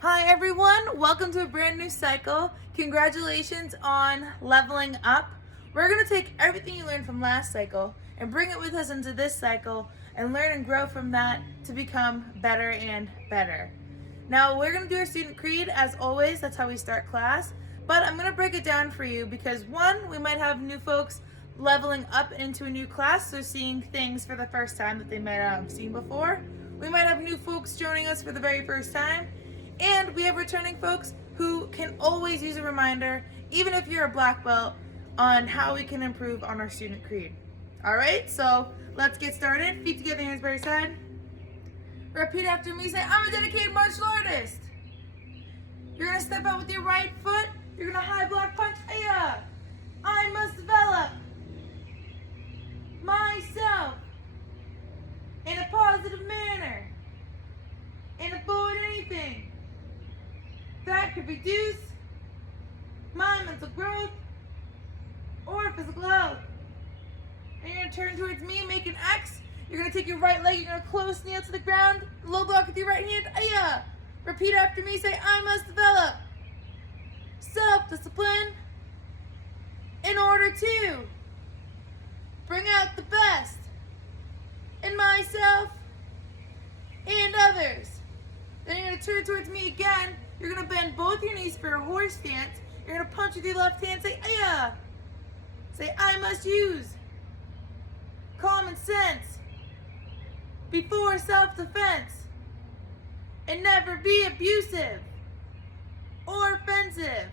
Hi everyone, welcome to a brand new cycle. Congratulations on leveling up. We're going to take everything you learned from last cycle and bring it with us into this cycle and learn and grow from that to become better and better. Now we're going to do our student creed as always, that's how we start class, but I'm going to break it down for you because one, we might have new folks leveling up into a new class, so seeing things for the first time that they might not have seen before. We might have new folks joining us for the very first time. And we have returning folks who can always use a reminder, even if you're a black belt, on how we can improve on our student creed. All right, so let's get started. Feet together, hands by your side. Repeat after me. Say, I'm a dedicated martial artist. You're gonna step out with your right foot. You're gonna high block punch. Aya. I must develop myself in a positive manner and avoid anything that could reduce my mental growth or physical health. And you're going to turn towards me, make an X. You're going to take your right leg, you're going to close kneel to the ground, low block with your right hand. Aya. Repeat after me, say, I must develop self-discipline in order to bring out the best in myself and others. Then you're going to turn towards me again. You're going to bend both your knees for a horse stance. You're going to punch with your left hand. Say, Aya. Say, I must use common sense before self-defense and never be abusive or offensive.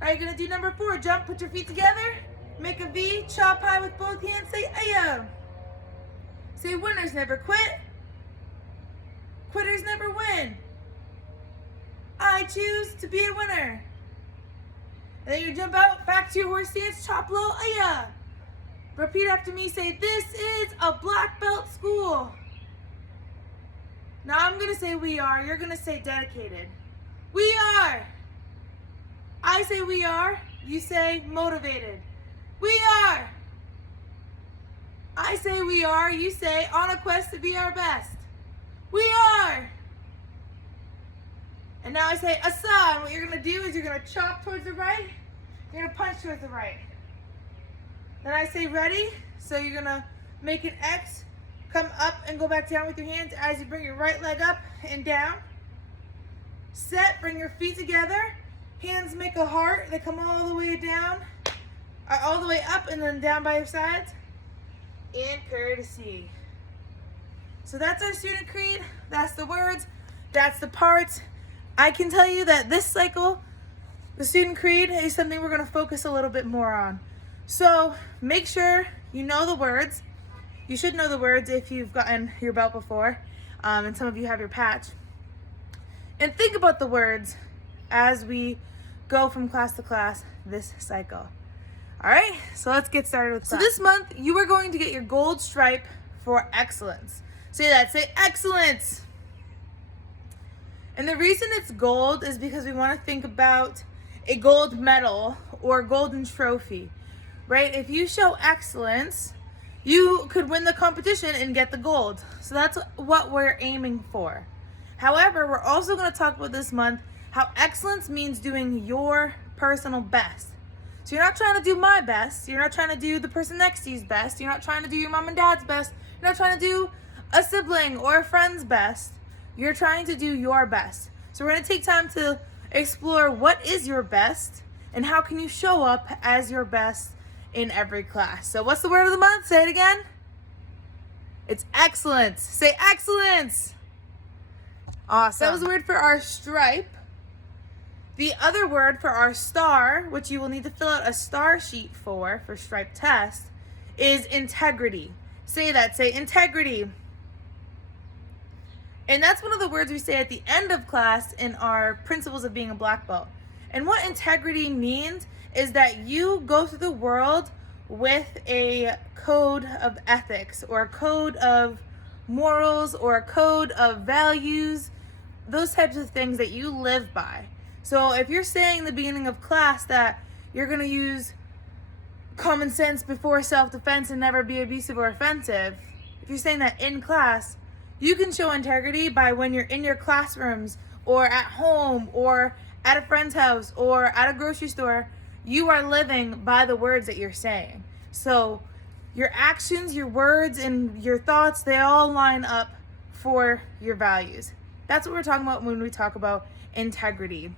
All right, you're going to do number 4. Jump, put your feet together. Make a V, chop high with both hands. Say, Aya. Say, winners never quit. Quitters never win. I choose to be a winner. And then you jump out, back to your horse stance, chop low, Aya. Repeat after me, say, this is a black belt school. Now I'm going to say we are, you're going to say dedicated. We are. I say we are, you say motivated. We are. I say we are, you say on a quest to be our best. We are. And now I say asa, and what you're going to do is you're going to chop towards the right, you're going to punch towards the right. Then I say ready, so you're going to make an X, come up and go back down with your hands as you bring your right leg up and down. Set, bring your feet together, hands make a heart, they come all the way down, all the way up and then down by your sides, and courtesy. So that's our student creed, that's the words, that's the parts. I can tell you that this cycle, the student creed is something we're going to focus a little bit more on. So make sure you know the words. You should know the words if you've gotten your belt before, and some of you have your patch. And think about the words as we go from class to class this cycle. All right, so let's get started with class. So this month, you are going to get your gold stripe for excellence. Say that, say excellence. And the reason it's gold is because we want to think about a gold medal or golden trophy, right? If you show excellence, you could win the competition and get the gold. So that's what we're aiming for. However, we're also going to talk about this month how excellence means doing your personal best. So you're not trying to do my best. You're not trying to do the person next to you's best. You're not trying to do your mom and dad's best. You're not trying to do a sibling or a friend's best. You're trying to do your best. So we're going to take time to explore what is your best and how can you show up as your best in every class. So what's the word of the month? Say it again. It's excellence. Say excellence. Awesome. That was the word for our stripe. The other word for our star, which you will need to fill out a star sheet for stripe test, is integrity. Say that. Say integrity. And that's one of the words we say at the end of class in our principles of being a black belt. And what integrity means is that you go through the world with a code of ethics or a code of morals or a code of values, those types of things that you live by. So if you're saying in the beginning of class that you're going to use common sense before self-defense and never be abusive or offensive, if you're saying that in class, you can show integrity by when you're in your classrooms or at home or at a friend's house or at a grocery store, you are living by the words that you're saying. So your actions, your words, and your thoughts, they all line up for your values. That's what we're talking about when we talk about integrity.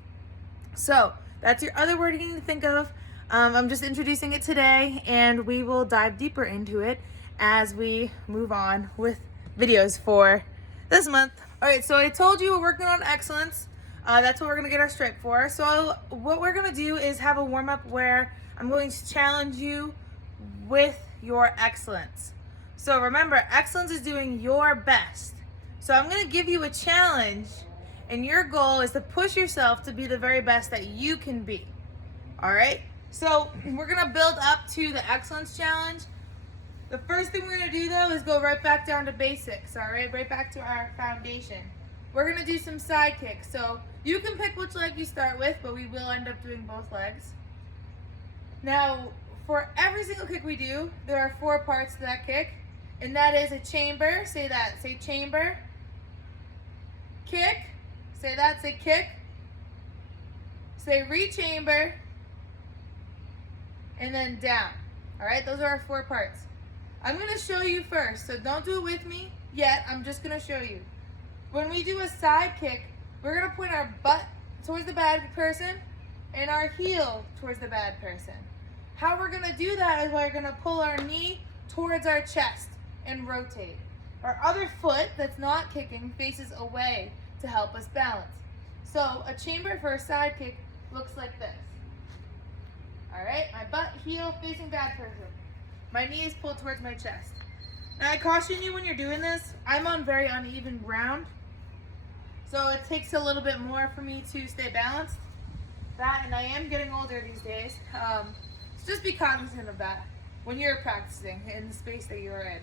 So that's your other word you need to think of. I'm just introducing it today, and we will dive deeper into it as we move on with videos for this month. All right, so I told you we're working on excellence. That's what we're gonna get our stripe for. So what we're gonna do is have a warm up where I'm going to challenge you with your excellence. So remember, excellence is doing your best. So I'm gonna give you a challenge, and your goal is to push yourself to be the very best that you can be. All right? So we're gonna build up to the excellence challenge. The first thing we're gonna do though is go right back down to basics, all right? Right back to our foundation. We're gonna do some side kicks. So you can pick which leg you start with, but we will end up doing both legs. Now, for every single kick we do, there are 4 parts to that kick, and that is a chamber. Say that, say chamber. Kick, say that, say kick. Say re-chamber, and then down. All right, those are our 4 parts. I'm gonna show you first, so don't do it with me yet. I'm just gonna show you. When we do a side kick, we're gonna point our butt towards the bad person and our heel towards the bad person. How we're gonna do that is we're gonna pull our knee towards our chest and rotate. Our other foot that's not kicking faces away to help us balance. So a chamber for a side kick looks like this. All right, my butt, heel facing bad person. My knee is pulled towards my chest. Now I caution you when you're doing this, I'm on very uneven ground. So it takes a little bit more for me to stay balanced. That, and I am getting older these days. So just be cognizant of that when you're practicing in the space that you're in.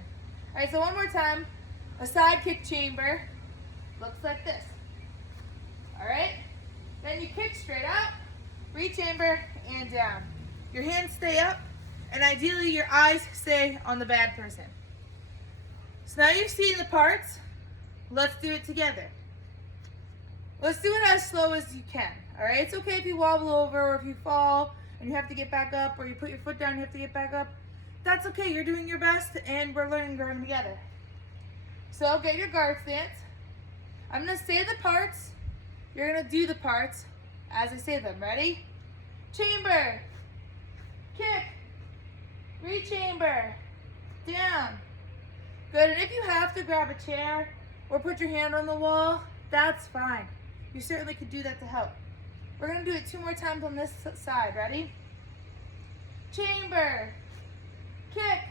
All right, so one more time. A side kick chamber looks like this. All right, then you kick straight up, re-chamber, and down. Your hands stay up, and ideally your eyes stay on the bad person. So now you've seen the parts. Let's do it together. Let's do it as slow as you can. All right, it's okay if you wobble over or if you fall and you have to get back up, or you put your foot down and you have to get back up. That's okay, you're doing your best, and we're learning to run together. So get your guard stance. I'm gonna say the parts. You're gonna do the parts as I say them. Ready? Chamber, kick, re-chamber, down. Good, and if you have to grab a chair or put your hand on the wall, that's fine. You certainly could do that to help. We're gonna do it 2 more times on this side. Ready? Chamber, kick,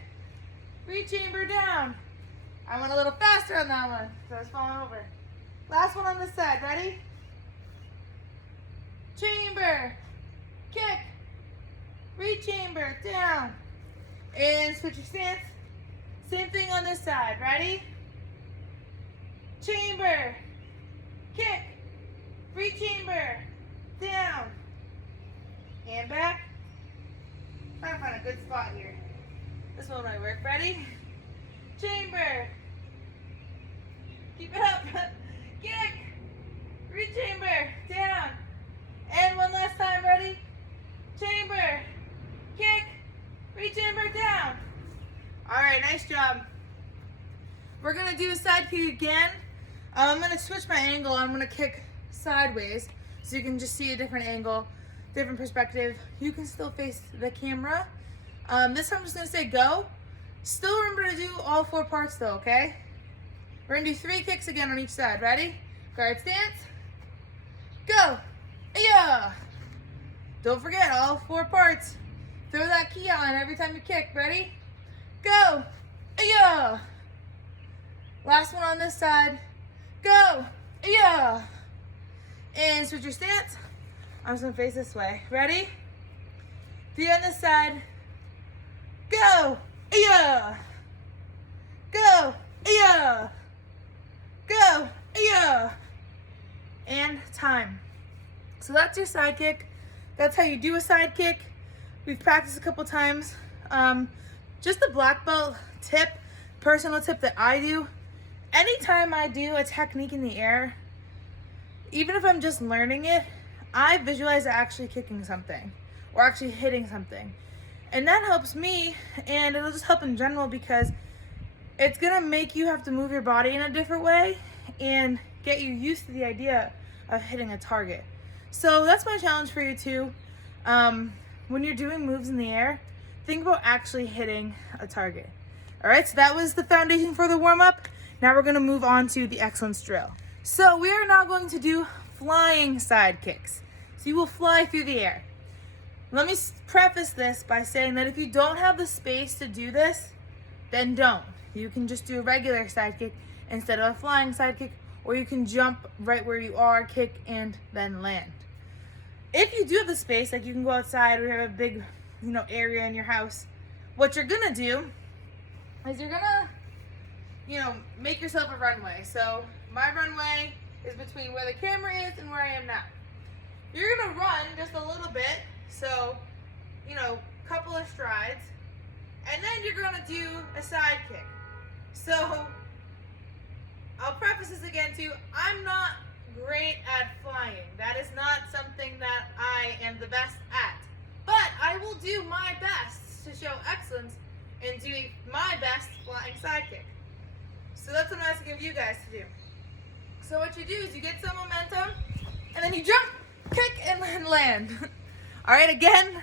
re-chamber, down. I went a little faster on that one, so I was falling over. Last one on this side. Ready? Chamber, kick, re-chamber, down. And switch your stance. Same thing on this side. Ready? Chamber, kick, re-chamber, down. And back. Trying to find a good spot here. This one might work. Ready? Chamber. Keep it up. Kick. Re-chamber. Down. And one last time. Ready? Chamber. Kick. Re-chamber. Down. All right. Nice job. We're going to do a side kick again. I'm going to switch my angle. I'm going to kick sideways so you can just see a different angle, different perspective. You can still face the camera. This time I'm just going to say go. Still remember to do all 4 parts though, okay? We're going to do 3 kicks again on each side. Ready? Guard stance. Go. Yeah. Don't forget all 4 parts. Throw that key on every time you kick. Ready? Go. Yeah. Last one on this side. Go. Yeah. And switch your stance. I'm just going to face this way. Ready? 3 on this side. Go. Yeah. Go. Yeah. Go. Yeah. And time. So that's your side kick. That's how you do a side kick. We've practiced a couple times. Just the black belt tip, personal tip that I do. Anytime I do a technique in the air, even if I'm just learning it, I visualize actually kicking something or actually hitting something. And that helps me, and it'll just help in general because it's gonna make you have to move your body in a different way and get you used to the idea of hitting a target. So that's my challenge for you too. When you're doing moves in the air, think about actually hitting a target. All right, so that was the foundation for the warm-up. Now we're gonna move on to the excellence drill. So we are now going to do flying side kicks. So you will fly through the air. Let me preface this by saying that if you don't have the space to do this, then don't. You can just do a regular side kick instead of a flying side kick, or you can jump right where you are, kick, and then land. If you do have the space, like you can go outside or you have a big, area in your house, what you're gonna do is you're gonna, make yourself a runway. So my runway is between where the camera is and where I am now. You're gonna run just a little bit, so, couple of strides, and then you're gonna do a side kick. So I'll preface this again too, I'm not great at flying. That is not something that I am the best at. But I will do my best to show excellence in doing my best flying side kick. So that's what I'm asking of you guys to do. So what you do is you get some momentum, and then you jump, kick, and then land. All right, again,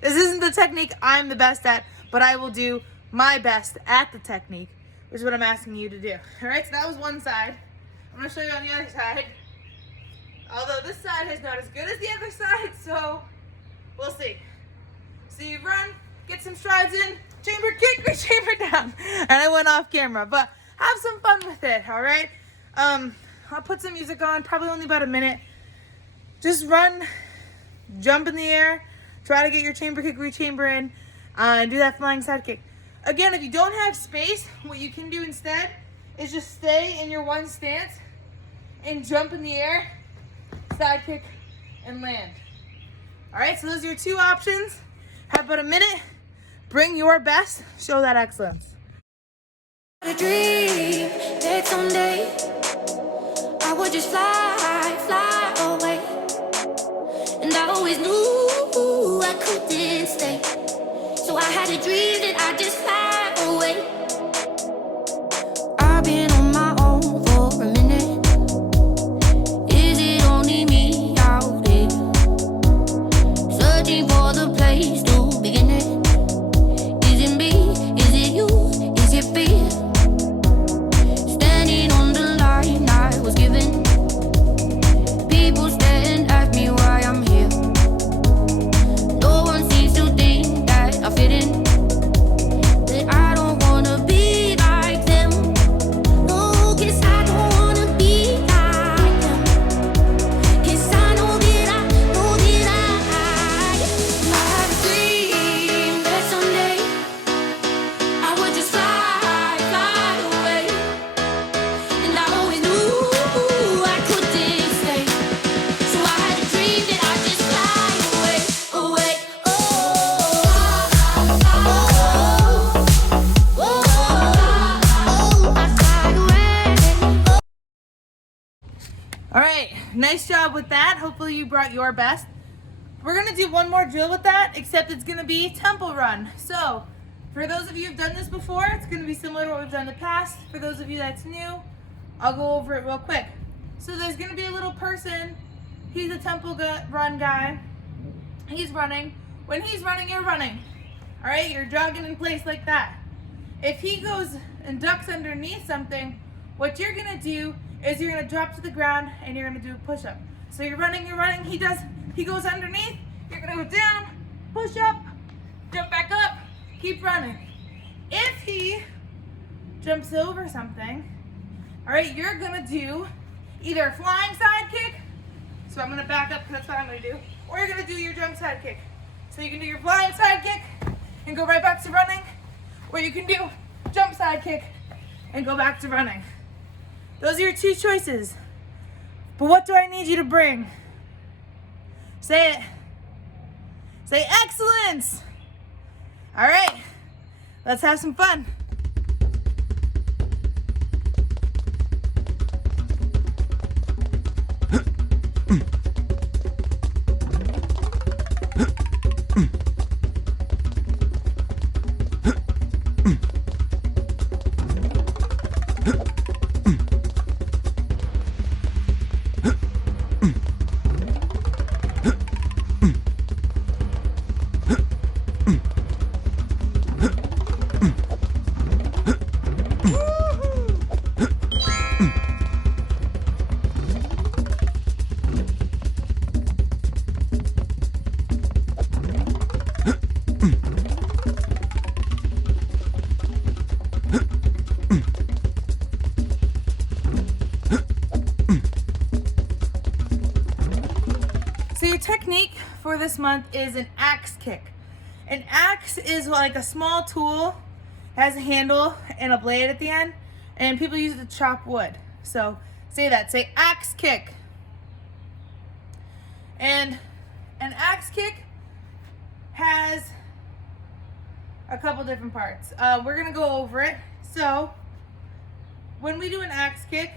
this isn't the technique I'm the best at, but I will do my best at the technique, which is what I'm asking you to do. All right, so that was one side. I'm gonna show you on the other side. Although this side is not as good as the other side, so we'll see. So you run, get some strides in, chamber kick, or chamber down. And I went off camera, but have some fun with it, all right? I'll put some music on, probably only about a minute. Just run, jump in the air, try to get your chamber kick, re-chamber in, and do that flying side kick. Again, if you don't have space, what you can do instead is just stay in your one stance and jump in the air, side kick, and land. All right, so those are your two options. Have about a minute, bring your best, show that excellence. A dream that someday I would just fly away. And I always knew I couldn't stay. So I had a dream that I'd just fly away. I've been on my own for a minute. Is it only me out here? Searching for the place to begin it. Is it me? Is it you? Is it fear? Standing on the line I was given. People stare and ask me why I'm here. No one seems to think that I fit in. That I don't wanna be like them. No, 'cause I don't wanna be like them. 'Cause I know that I have a dream that someday I would just fly away. And I always knew I couldn't stay. So I had a dream that I'd just fly away. All right, nice job with that. Hopefully you brought your best. We're gonna do one more drill with that, except it's gonna be tempo run. So for those of you who've done this before, it's gonna be similar to what we've done in the past. For those of you that's new, I'll go over it real quick. So there's gonna be a little person. He's a tempo run guy. He's running. When he's running, you're running. All right, you're jogging in place like that. If he goes and ducks underneath something, what you're gonna do is you're gonna drop to the ground and you're gonna do a push-up. So you're running, he goes underneath, you're gonna go down, push up, jump back up, keep running. If he jumps over something, all right, you're gonna do either a flying side kick, so I'm gonna back up because that's what I'm gonna do, or you're gonna do your jump side kick. So you can do your flying side kick and go right back to running, or you can do jump side kick and go back to running. Those are your two choices. But what do I need you to bring? Say it. Say excellence. All right, let's have some fun. technique for this month is an axe kick. An axe is like a small tool, has a handle and a blade at the end, and people use it to chop wood. So say that, say axe kick. And an axe kick has a couple different parts. We're gonna go over it. So when we do an axe kick,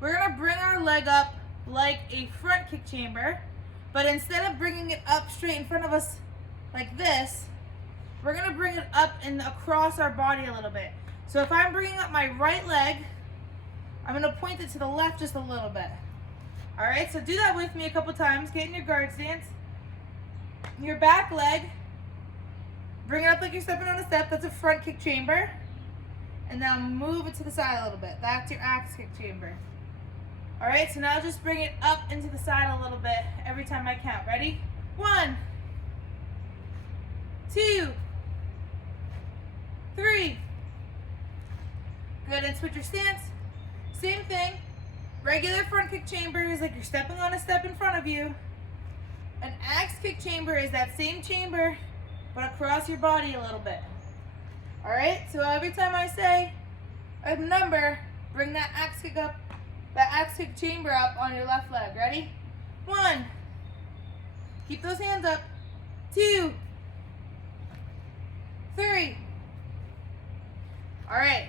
we're gonna bring our leg up like a front kick chamber, but instead of bringing it up straight in front of us like this, we're gonna bring it up and across our body a little bit. So if I'm bringing up my right leg, I'm gonna point it to the left just a little bit. All right, so do that with me a couple times. Get in your guard stance. Your back leg, bring it up like you're stepping on a step. That's a front kick chamber. And now move it to the side a little bit. That's your axe kick chamber. All right, so now just bring it up into the side a little bit every time I count. Ready? 1, 2, 3. Good, and switch your stance. Same thing. Regular front kick chamber is like you're stepping on a step in front of you. An axe kick chamber is that same chamber, but across your body a little bit. All right, so every time I say a number, bring that axe kick chamber up on your left leg. Ready? 1. Keep those hands up. 2, 3. All right.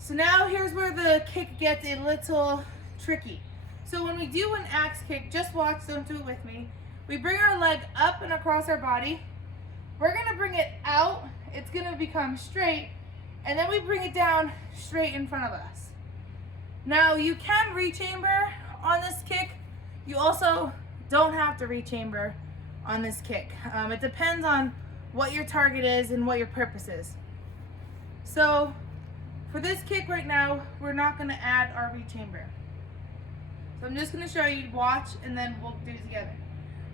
So now here's where the kick gets a little tricky. So when we do an axe kick, just watch, don't do it with me. We bring our leg up and across our body. We're gonna bring it out, it's gonna become straight, and then we bring it down straight in front of us. Now you can rechamber on this kick. You also don't have to rechamber on this kick. It depends on what your target is and what your purpose is. So for this kick right now, we're not going to add our rechamber. So I'm just going to show you, watch, and then we'll do it together.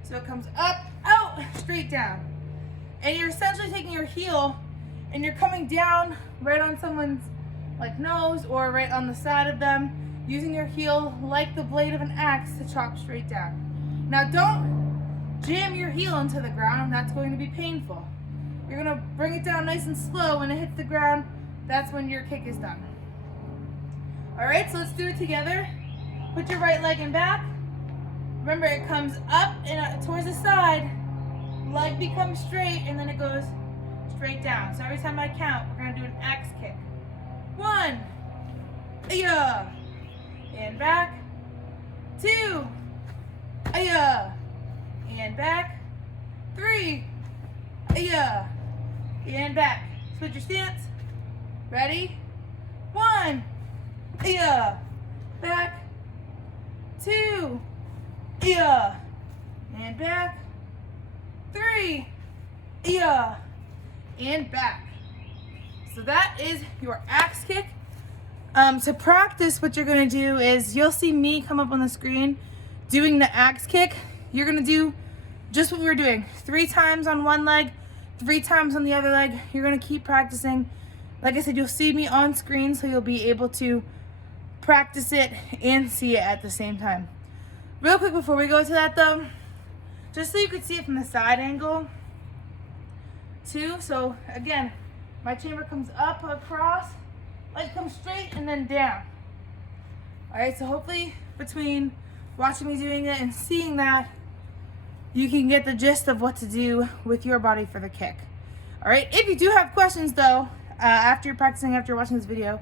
So it comes up, out, straight down. And you're essentially taking your heel and you're coming down right on someone's like nose or right on the side of them, using your heel like the blade of an axe to chop straight down. Now don't jam your heel into the ground, that's going to be painful. You're going to bring it down nice and slow. When it hits the ground, that's when your kick is done. All right, so let's do it together. Put your right leg in back. Remember, it comes up and towards the side. Leg becomes straight, and then it goes straight down. So every time I count, we're gonna do an axe kick. 1, yeah, and back. 2, yeah, and back. 3, yeah, and back. Switch your stance. Ready? 1, yeah, back. 2, yeah, and back. 3, yeah, and back. So that is your axe kick. To practice, what you're gonna do is you'll see me come up on the screen doing the axe kick. You're gonna do just what we were doing. 3 times on one leg, 3 times on the other leg. You're gonna keep practicing. Like I said, you'll see me on screen, so you'll be able to practice it and see it at the same time. Real quick before we go to that though, just so you can see it from the side angle too. So again, my chamber comes up, across, leg comes straight, and then down. All right, so hopefully between watching me doing it and seeing that, you can get the gist of what to do with your body for the kick. All right, if you do have questions though, after you're practicing, after you're watching this video,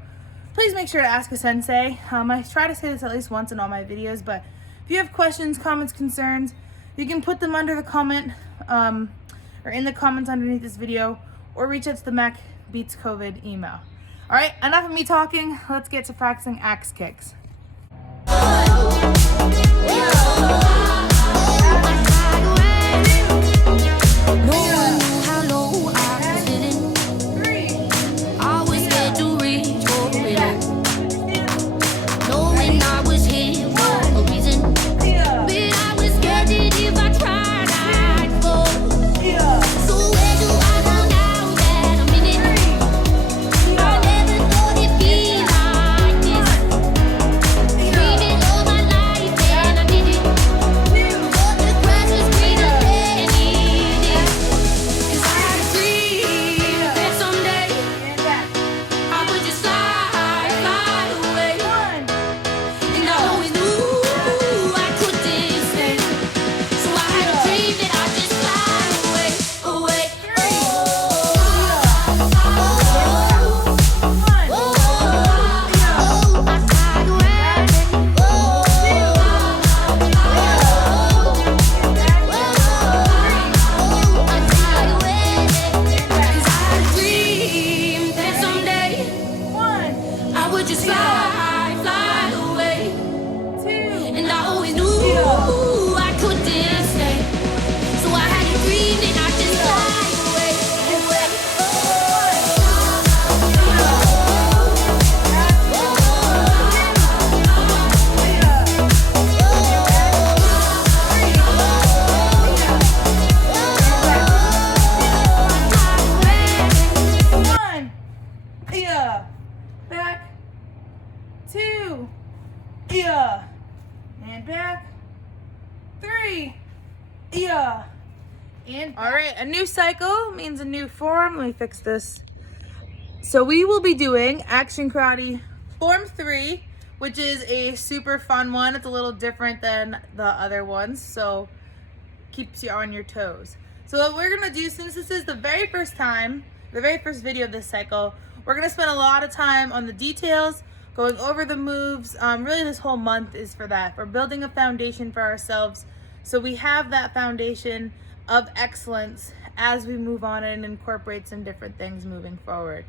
please make sure to ask a sensei. I try to say this at least once in all my videos, but if you have questions, comments, concerns, you can put them under the comment or in the comments underneath this video, or reach out to the Mac Beats COVID email. All right, enough of me talking. Let's get to practicing axe kicks. would just fly, fly away. 2, And I always knew I couldn't stay. So I had a dream and I just fly away, away. Back, 2, yeah, and back, 3, yeah, and back. All right, a new cycle means a new form. Let me fix this. So we will be doing Action Karate Form 3, which is a super fun one. It's a little different than the other ones, so keeps you on your toes. So what we're gonna do, since this is the very first time, the very first video of this cycle, we're gonna spend a lot of time on the details, going over the moves. Really this whole month is for that. We're building a foundation for ourselves, so we have that foundation of excellence as we move on and incorporate some different things moving forward.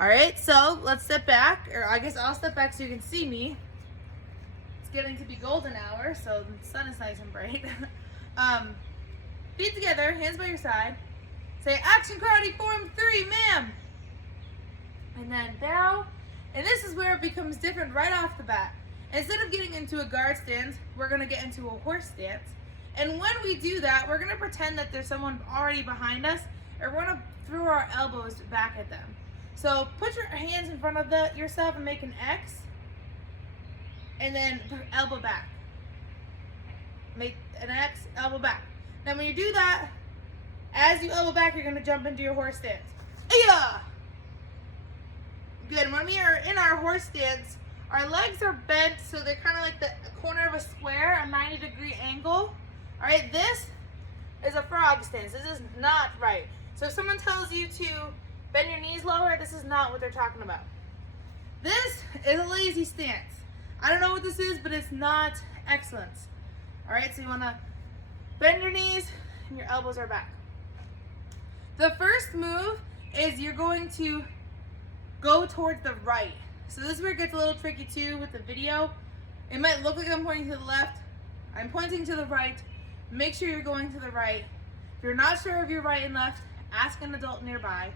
All right, so let's step back, or I guess I'll step back so you can see me. It's getting to be golden hour, so the sun is nice and bright. Feet together, hands by your side. Say, Action Karate Form 3, ma'am. And then bow. And this is where it becomes different right off the bat. Instead of getting into a guard stance, we're gonna get into a horse stance. And when we do that, we're gonna pretend that there's someone already behind us, and we're gonna throw our elbows back at them. So put your hands in front of yourself and make an X. And then elbow back. Make an X, elbow back. Now when you do that, as you elbow back, you're gonna jump into your horse stance. Yeah. Good. When we are in our horse stance, our legs are bent, so they're kind of like the corner of a square, a 90-degree angle. All right, this is a frog stance. This is not right. So if someone tells you to bend your knees lower, this is not what they're talking about. This is a lazy stance. I don't know what this is, but it's not excellence. All right, so you want to bend your knees and your elbows are back. The first move is you're going to go towards the right. So this is where it gets a little tricky too with the video. It might look like I'm pointing to the left. I'm pointing to the right. Make sure you're going to the right. If you're not sure if you're right and left, ask an adult nearby.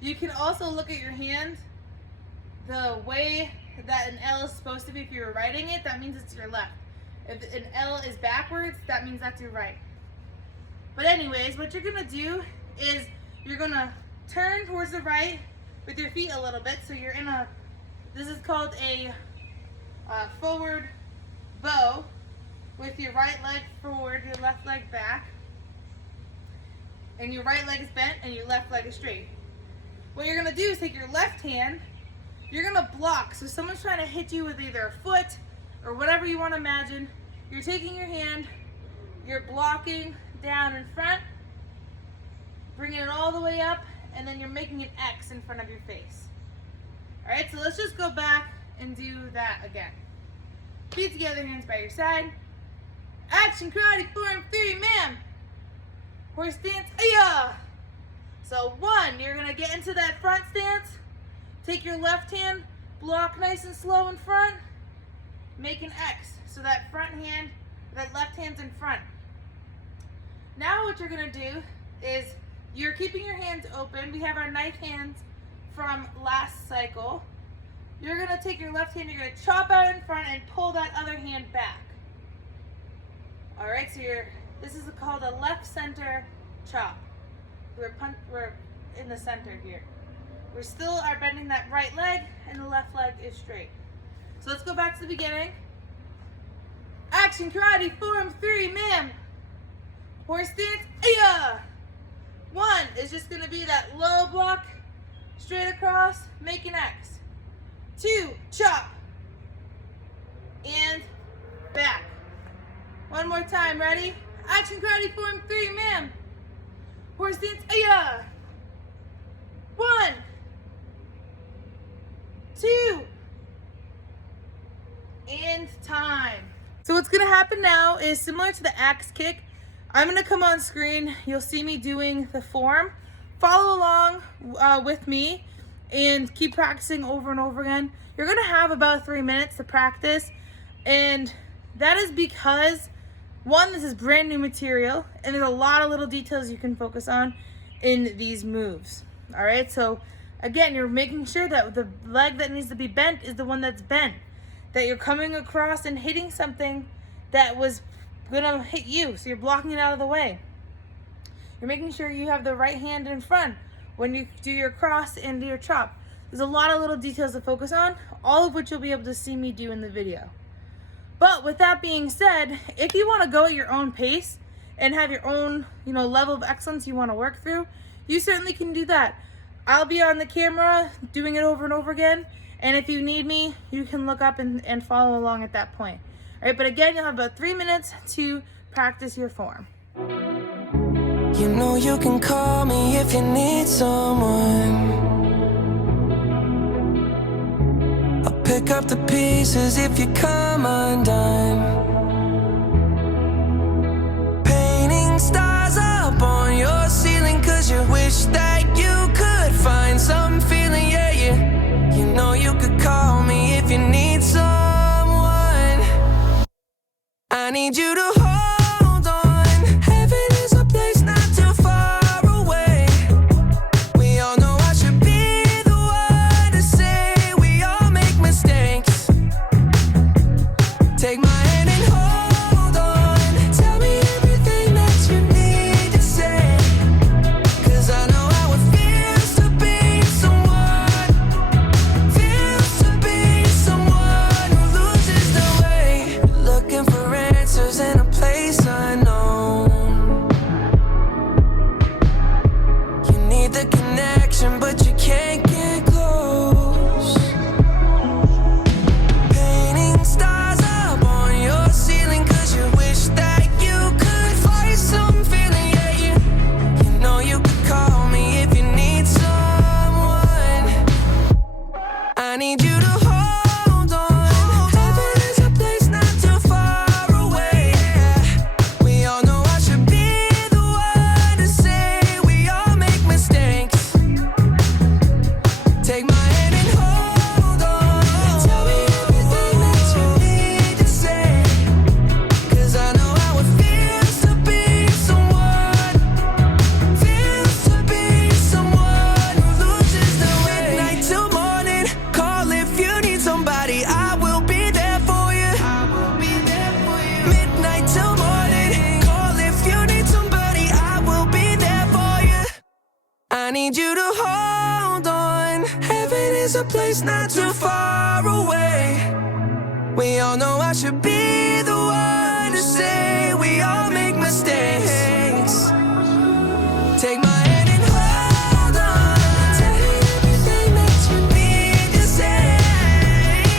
You can also look at your hand the way that an L is supposed to be. If you were writing it, that means it's your left. If an L is backwards, that means that's your right. But anyways, what you're gonna do is you're gonna turn towards the right with your feet a little bit. So you're in a, this is called a forward bow, with your right leg forward, your left leg back, and your right leg is bent and your left leg is straight. What you're gonna do is take your left hand, you're gonna block. So someone's trying to hit you with either a foot or whatever you want to imagine. You're taking your hand, you're blocking down in front, bringing it all the way up, and then you're making an X in front of your face. All right, so let's just go back and do that again. Feet together, hands by your side. Action Karate Form 3, ma'am. Horse stance, yeah. So 1, you're gonna get into that front stance. Take your left hand, block nice and slow in front. Make an X, so that front hand, that left hand's in front. Now what you're gonna do is you're keeping your hands open. We have our knife hands from last cycle. You're gonna take your left hand, you're gonna chop out in front and pull that other hand back. All right, so this is called a left center chop. We're in the center here. We still are bending that right leg and the left leg is straight. So let's go back to the beginning. Action Karate Form 3, ma'am. Horse stance, yeah. 1 is just gonna be that low block, straight across, make an X. 2, chop, and back. 1 more time, ready? Action Karate Form 3, ma'am. Horse stance, yeah. 1, 2, and time. So what's gonna happen now is similar to the axe kick. I'm gonna come on screen, you'll see me doing the form. Follow along with me, and keep practicing over and over again. You're gonna have about 3 minutes to practice, and that is because, one, this is brand new material, and there's a lot of little details you can focus on in these moves. All right, so again, you're making sure that the leg that needs to be bent is the one that's bent, that you're coming across and hitting something that was gonna hit you, so you're blocking it out of the way. You're making sure you have the right hand in front when you do your cross and do your chop. There's a lot of little details to focus on, all of which you'll be able to see me do in the video. But with that being said, if you want to go at your own pace and have your own, level of excellence you want to work through, you certainly can do that. I'll be on the camera doing it over and over again, and if you need me, you can look up and follow along at that point. All right, but again, you'll have about 3 minutes to practice your form. You know you can call me if you need someone. I'll pick up the pieces if you come undone. Painting stars up on your ceiling 'cause you wish that you could find some feeling, yeah. You know you could call me if you need someone. I need you to hold on. Heaven is a place not too far away. We all know I should be the one to say we all make mistakes. Take my hand and hold on. Tell me everything that you need to say. 'Cause I know how it feels to be someone. Feels to be someone who loses their way. Looking for answers in a place unknown. You need the connection, but you can't get close. Painting stars up on your ceiling 'cause you wish that you could find some feeling, yeah. You know you could call me if you need someone. I need you to hold on. Heaven is a place not too far away. We all know I should be the one to say we all make mistakes. Take my hand and hold on. Tell me everything that you need to say. 'Cause I know how it feels to be someone. Feels to be someone who loses their way. Midnight till morning, call if you need somebody. I will be there for you. I will be there for you. Midnight till morning, call if you need somebody. I will be there for you. I need you to hold on. Heaven is a place not too far away. We all know I should be the one to say we all make mistakes. Take my hand and hold on. Tell me everything that you need to say.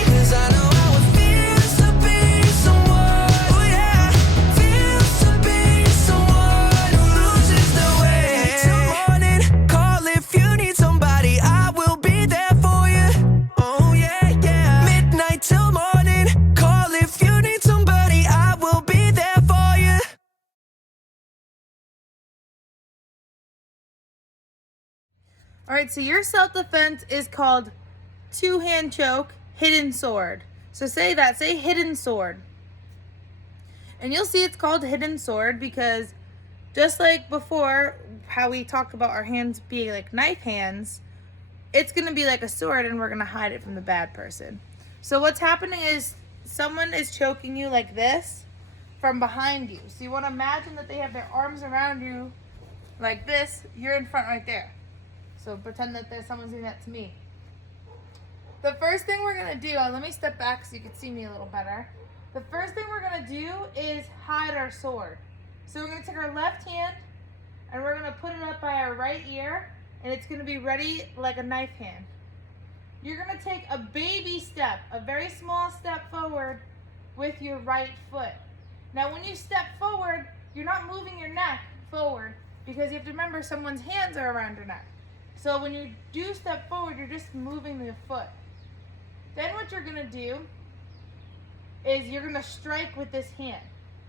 'Cause I know how it feels to be someone. Oh yeah, feels to be someone who loses their way. Till morning, call if you need somebody. I will be there for you. Oh yeah, yeah. Midnight till morning, call if you need somebody. I will be there for you. All right, so your self-defense is called two-hand choke, hidden sword. So say that, say hidden sword. And you'll see it's called hidden sword because just like before, how we talked about our hands being like knife hands, it's gonna be like a sword and we're gonna hide it from the bad person. So what's happening is someone is choking you like this from behind you. So you wanna imagine that they have their arms around you like this, you're in front right there. So pretend that someone's doing that to me. The first thing we're gonna do, let me step back so you can see me a little better. The first thing we're gonna do is hide our sword. So we're gonna take our left hand and we're gonna put it up by our right ear and it's gonna be ready like a knife hand. You're gonna take a baby step, a very small step forward with your right foot. Now when you step forward, you're not moving your neck forward because you have to remember someone's hands are around your neck. So when you do step forward, you're just moving the foot. Then what you're gonna do is you're gonna strike with this hand.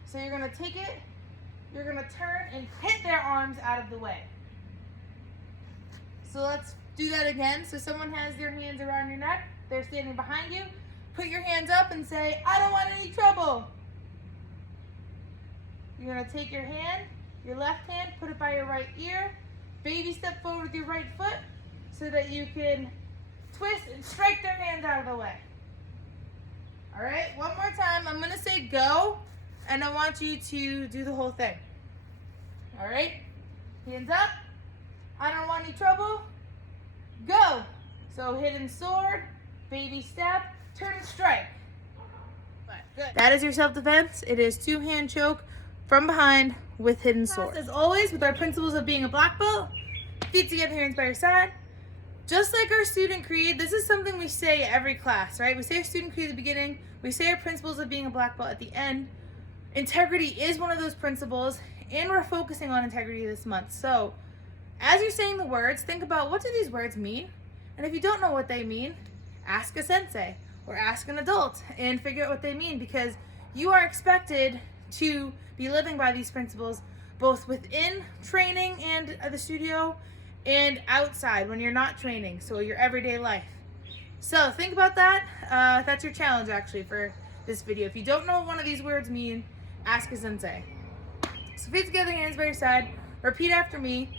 So you're gonna take it, you're gonna turn and hit their arms out of the way. So let's do that again. So someone has their hands around your neck, they're standing behind you. Put your hands up and say, I don't want any trouble. You're gonna take your hand, your left hand, put it by your right ear, baby step forward with your right foot so that you can twist and strike their hands out of the way. All right, one more time. I'm gonna say go, and I want you to do the whole thing. All right, hands up. I don't want any trouble. Go. So hidden sword, baby step, turn and strike. Good. That is your self-defense. It is two-hand choke from behind with hidden sword. As always, with our principles of being a black belt, feet together, hands by your side. Just like our student creed, this is something we say every class, right? We say our student creed at the beginning. We say our principles of being a black belt at the end. Integrity is one of those principles, and we're focusing on integrity this month. So as you're saying the words, think about what do these words mean? And if you don't know what they mean, ask a sensei or ask an adult and figure out what they mean, because you are expected to be living by these principles both within training and the studio and outside when you're not training, so your everyday life. So think about that. That's your challenge actually for this video. If you don't know what one of these words mean, ask a sensei. So feet together, hands by your side. Repeat after me.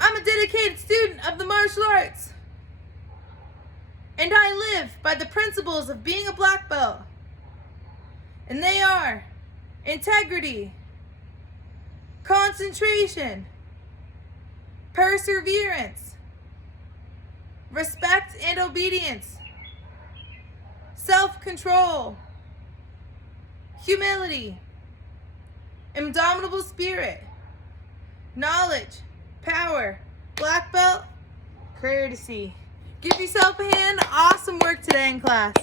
I'm a dedicated student of the martial arts, and I live by the principles of being a black belt. And they are integrity, concentration, perseverance, respect and obedience, self-control, humility, indomitable spirit, knowledge, power, black belt, courtesy. Give yourself a hand. Awesome work today in class.